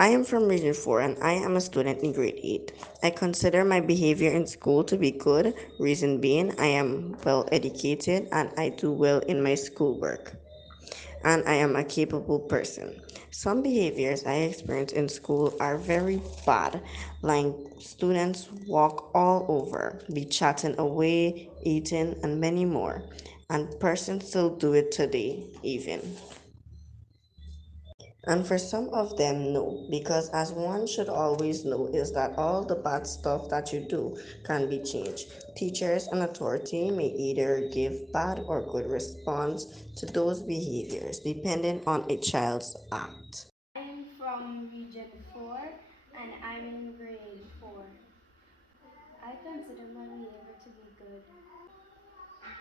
I am from Region 4 and I am a student in grade 8. I consider my behavior in school to be good, reason being I am well educated and I do well in my schoolwork. And I am a capable person. Some behaviors I experience in school are very bad, like students walk all over, be chatting away, eating, and many more. And persons still do it today, even. And for some of them, no, because as one should always know, is that all the bad stuff that you do can be changed. Teachers and authority may either give bad or good response to those behaviors, depending on a child's act. I'm from Region 4 and I'm in grade 4. I consider my behavior to be good.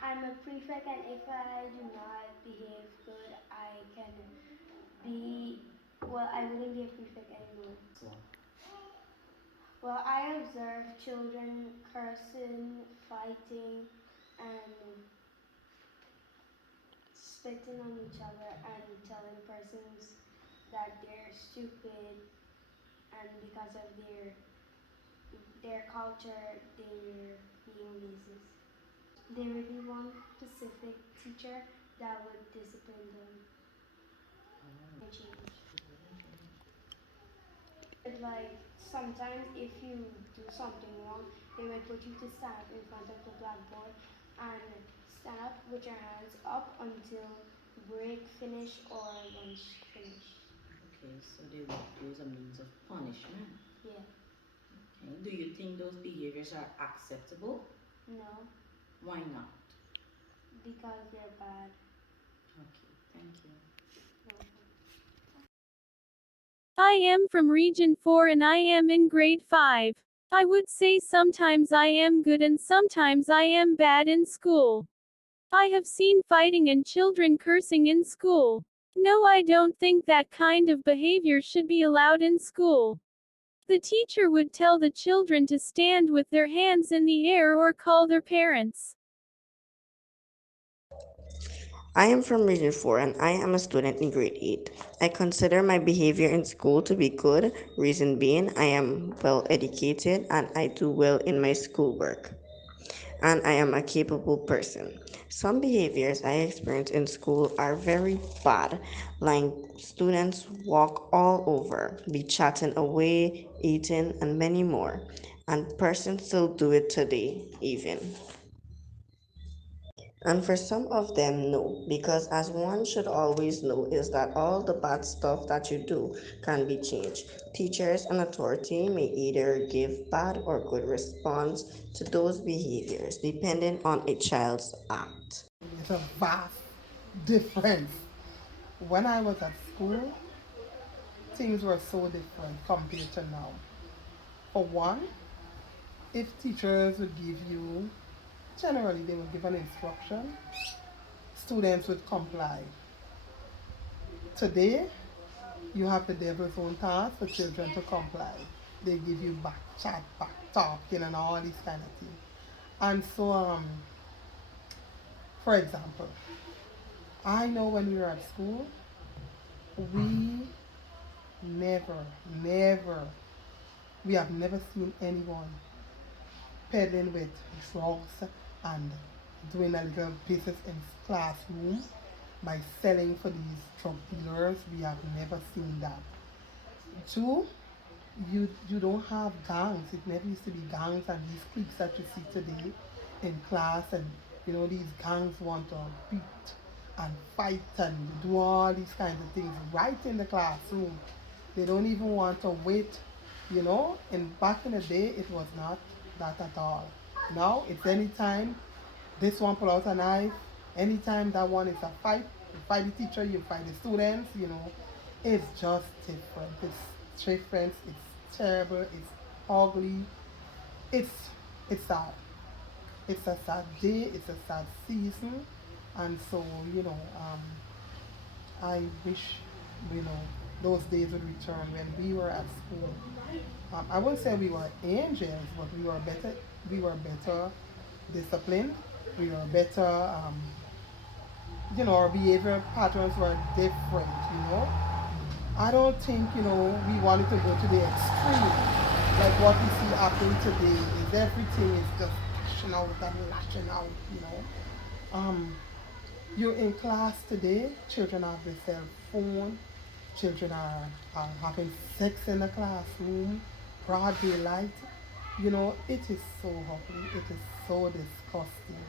I'm a prefect, and if I do not behave good, I can be, well, I wouldn't be a prefect anymore. Well, I observe children cursing, fighting, and spitting on each other and telling persons that they're stupid and because of their culture, they're being racist. There would be one specific teacher that would discipline them and change. Like sometimes if you do something wrong, they would put you to stand up in front of the blackboard and stand up with your hands up until break finish or lunch finish. Okay, so they would use a means of punishment. Yeah. Okay. Do you think those behaviors are acceptable? No, Why not? because they're bad. Okay, thank you. No. I am from Region 4 and I am in grade 5. I would say sometimes I am good and sometimes I am bad in school. I have seen fighting and children cursing in school. No, I don't think that kind of behavior should be allowed in school. The teacher would tell the children to stand with their hands in the air or call their parents. I am from Region 4 and I am a student in grade 8. I consider my behavior in school to be good, reason being I am well educated and I do well in my schoolwork. And I am a capable person. Some behaviors I experience in school are very bad, like students walk all over, be chatting away, eating, and many more. And persons still do it today, even. And for some of them, no, because as one should always know, is that all the bad stuff that you do can be changed. Teachers and authority may either give bad or good response to those behaviors, depending on a child's act. It's a vast difference. When I was at school, things were so different compared to now. For one, if teachers would give you, generally they would give an instruction, students would comply. Today, you have the devil's own task for children to comply. They give you back chat, back talking, and all these kind of things. And so, for example, I know when we were at school, we never, never, we have never seen anyone peddling with drugs and doing a little business in classroom by selling for these drug dealers. We have never seen that. Two, you don't have gangs. It never used to be gangs and these cliques that you see today in class, and these gangs want to beat and fight and do all these kinds of things right in the classroom. They don't even want to wait, and back in the day it was not that at all. Now it's anytime this one pull out a knife, anytime that one is a fight, you fight the teacher, you fight the students. It's just different. It's different, it's terrible, it's ugly, it's it's sad. It's a sad day, it's a sad season, and so I wish you know those days would return when we were at school. I wouldn't say we were angels, but we were better. We were better disciplined. We were better. Our behavior patterns were different. I don't think, we wanted to go to the extreme. Like what we see happening today is everything is just lashing out and lashing out, Um, you're in class today, children have their cell phone, children are having sex in the classroom, broad daylight. It is so ugly, it is so disgusting.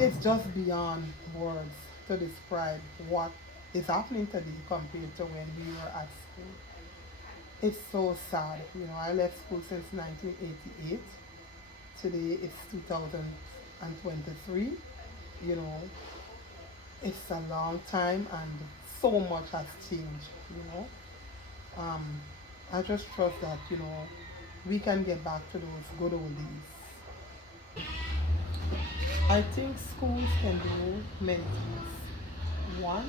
It's just beyond words to describe what is happening today compared to when we were at school. It's so sad. I left school since 1988. Today it's 2023. You know, it's a long time and so much has changed. Um, I just trust that, we can get back to those good old days. I think schools can do many things. One,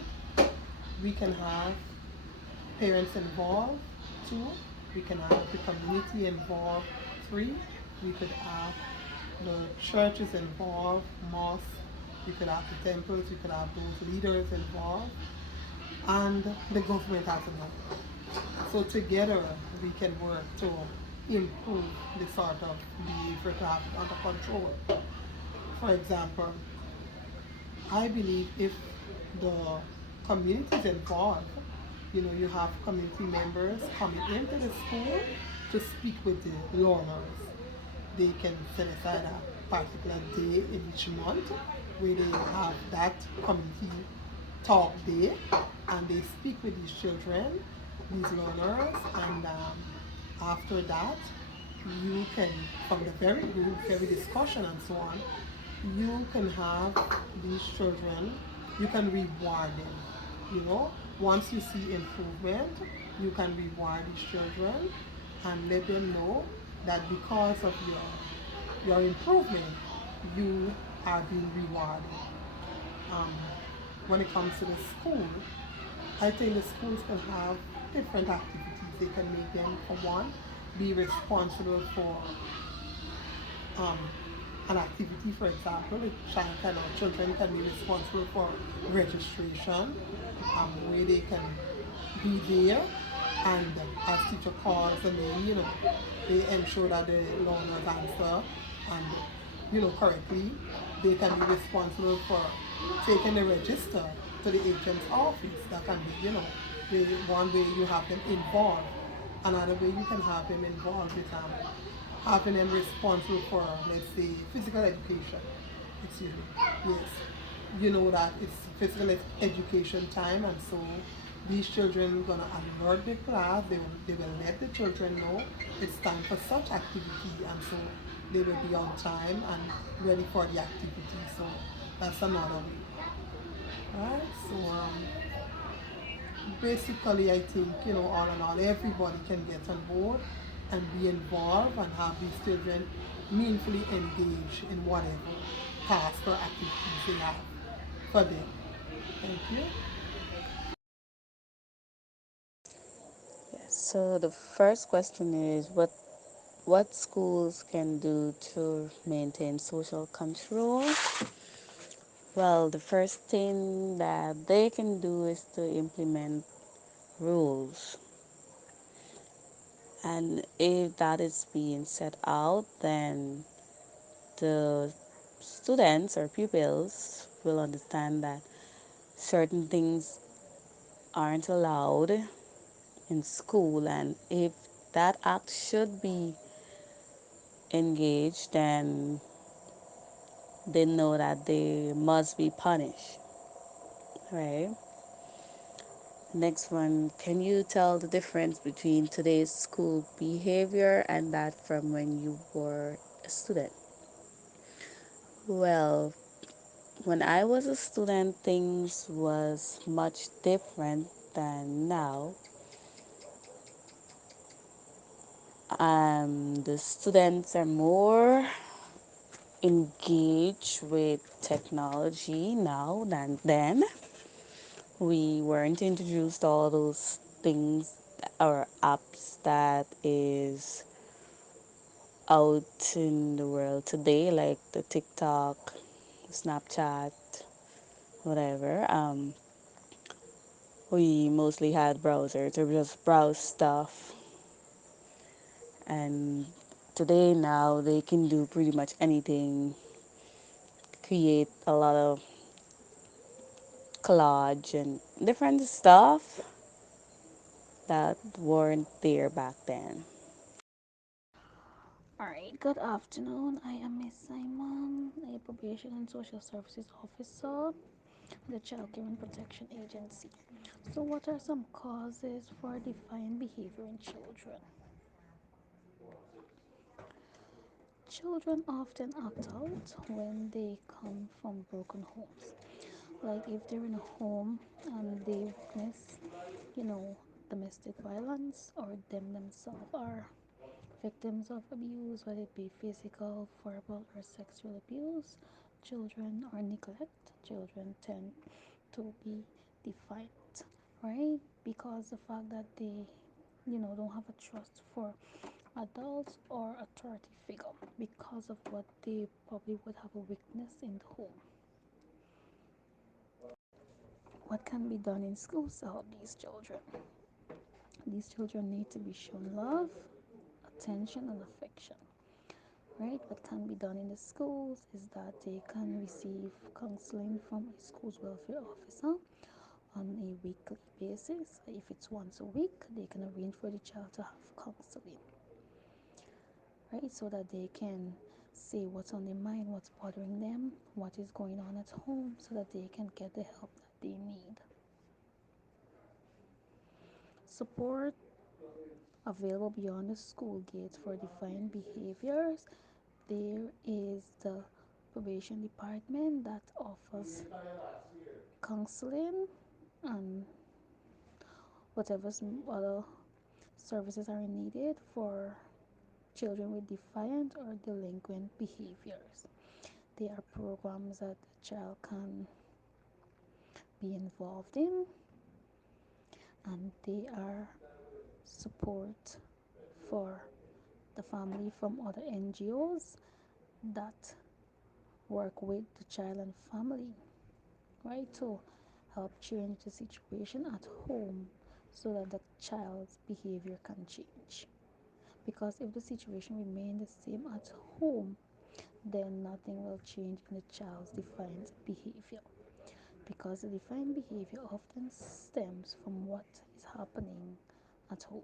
we can have parents involved. Two, we can have the community involved. Three, we could have the churches involved, mosques, we could have the temples, we could have those leaders involved, and the government as a whole. So together we can work to improve the sort of behavior to have it under control. For example, I believe if the community is involved, you have community members coming into the school to speak with the learners. They can set aside a particular day in each month where they have that community talk day and they speak with these children, these learners, and after that, you can, from the very group, very discussion and so on, you can have these children, you can reward them. Once you see improvement, you can reward these children and let them know that because of your improvement, you are being rewarded. Um, when it comes to the school, I think the schools can have different activities. They can make them, for one, be responsible for um, an activity. For example, the children can be responsible for registration, where they can be there, and as teacher calls the name, they ensure that the learners answer and correctly. They can be responsible for taking the register to the agent's office. That can be, the one way you have them involved. Another way you can have them involved with having them responsible for, let's say, physical education. Excuse me. Yes. You know that it's physical education time, and so these children gonna alert the class. They will let the children know it's time for such activity, and so they will be on time and ready for the activity. So that's another way. Right? So basically, I think, all in all, everybody can get on board and be involved and have these children meaningfully engaged in whatever task or activities they have for them. Thank you. So the first question is what schools can do to maintain social control? Well, the first thing that they can do is to implement rules. And if that is being set out, then the students or pupils will understand that certain things aren't allowed in school, and if that act should be engaged, then they know that they must be punished, right? Next one, can you tell the difference between today's school behavior and that from when you were a student? Well, when I was a student, things was much different than now. The students are more engaged with technology now than then. We weren't introduced to all those things or apps that is out in the world today, like the TikTok, Snapchat, whatever. we mostly had browsers or just browse stuff. And today now they can do pretty much anything, create a lot of collage and different stuff that weren't there back then. Alright, good afternoon. I am Miss Simon, a probation and social services officer at the Child Care and Protection Agency. So, what are some causes for defiant behavior in children? Children often act out when they come from broken homes. Like if they're in a home and they witness, you know, domestic violence, or them themselves are victims of abuse, whether it be physical, verbal, or sexual abuse, children or neglect, children tend to be defiant, right? Because the fact that they, don't have a trust for adults or authority figure because of what they probably would have witnessed in the home. What can be done in schools to help these children? These children need to be shown love, attention, and affection. Right? What can be done in the schools is that they can receive counseling from a school's welfare officer on a weekly basis. If it's once a week, they can arrange for the child to have counseling, right? So that they can say what's on their mind, what's bothering them, what is going on at home, so that they can get the help that they need. Support available beyond the school gates for defined behaviors. There is the probation department that offers counseling and whatever other services are needed for children with defiant or delinquent behaviors. There are programs that the child can be involved in, and they are support for the family from other NGOs that work with the child and family, right, to help change the situation at home so that the child's behavior can change. Because if the situation remains the same at home, then nothing will change in the child's defiant behavior. Because the defiant behavior often stems from what is happening at home.